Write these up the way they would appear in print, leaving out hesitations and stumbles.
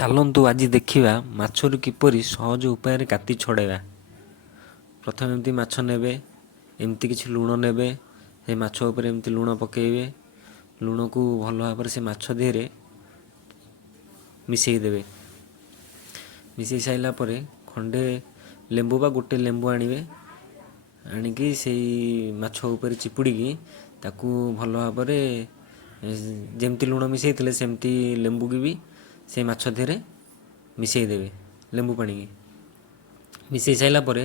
ଚାଲନ୍ତୁ ଆଜି ଦେଖିବା ମାଛରୁ କିପରି ସହଜ ଉପାୟରେ କାତି ଛଡ଼ାଇବା। ପ୍ରଥମେ ଏମିତି ମାଛ ନେବେ, ଏମିତି କିଛି ଲୁଣ ନେବେ, ସେ ମାଛ ଉପରେ ଏମିତି ଲୁଣ ପକାଇବେ। ଲୁଣକୁ ଭଲ ଭାବରେ ସେ ମାଛ ଦେହରେ ମିଶାଇ ଦେବେ। ମିଶାଇ ସାରିଲା ପରେ ଖଣ୍ଡେ ଲେମ୍ବୁ ବା ଗୋଟେ ଲେମ୍ବୁ ଆଣିବେ। ଆଣିକି ସେଇ ମାଛ ଉପରେ ଚିପୁଡ଼ିକି ତାକୁ ଭଲ ଭାବରେ ଯେମିତି ଲୁଣ ମିଶାଇଥିଲେ ସେମିତି ଲେମ୍ବୁକି ବି ସେ ମାଛ ଦେହରେ ମିଶାଇ ଦେବେ ଲେମ୍ବୁ ପାଣିକି। ମିଶାଇ ସାରିଲା ପରେ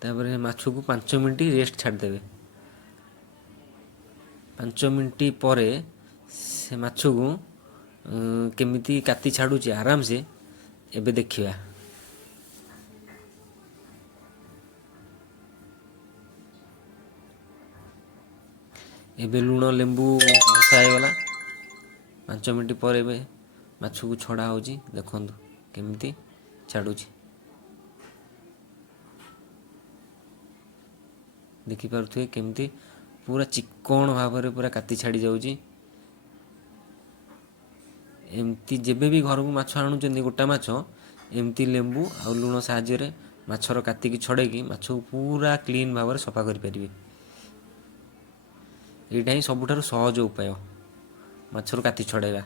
ତାପରେ ମାଛକୁ 5 ମିନିଟ୍ ରେଷ୍ଟ ଛାଡ଼ିଦେବେ। 5 ମିନିଟ୍ ପରେ ସେ ମାଛକୁ କେମିତି କାତି ଛାଡ଼ୁଛି ଆରାମସେ ଏବେ ଦେଖିବା। ଏବେ ଲୁଣ ଲେମ୍ବୁ ଘଷା ହେଇଗଲା। 5 ମିନିଟ୍ ପରେ ଏବେ ମାଛକୁ ଛଡ଼ା ହେଉଛି। ଦେଖନ୍ତୁ କେମିତି ଛାଡ଼ୁଛି। ଦେଖିପାରୁଥିବେ କେମିତି ପୁରା ଚିକ୍କଣ ଭାବରେ ପୁରା କାତି ଛାଡ଼ି ଯାଉଛି। ଏମିତି ଯେବେ ବି ଘରକୁ ମାଛ ଆଣୁଛନ୍ତି ଗୋଟା ମାଛ, ଏମିତି ଲେମ୍ବୁ ଆଉ ଲୁଣ ସାହାଯ୍ୟରେ ମାଛର କାତିକି ଛଡ଼େଇକି ମାଛକୁ ପୁରା କ୍ଲିନ୍ ଭାବରେ ସଫା କରିପାରିବେ। ଏଇଟା ହିଁ ସବୁଠାରୁ ସହଜ ଉପାୟ ମାଛରୁ କାତି ଛଡ଼ାଇବା।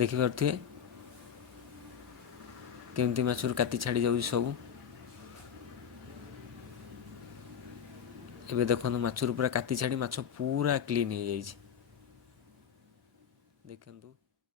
ଦେଖିପାରୁଥିବେ କେମିତି ମାଛରୁ କାତି ଛାଡ଼ି ଯାଉଛି ସବୁ। ଏବେ ଦେଖନ୍ତୁ ମାଛରୁ ପୁରା କାତି ଛାଡ଼ି ମାଛ ପୁରା କ୍ଲିନ୍ ହେଇଯାଇଛି। ଦେଖନ୍ତୁ।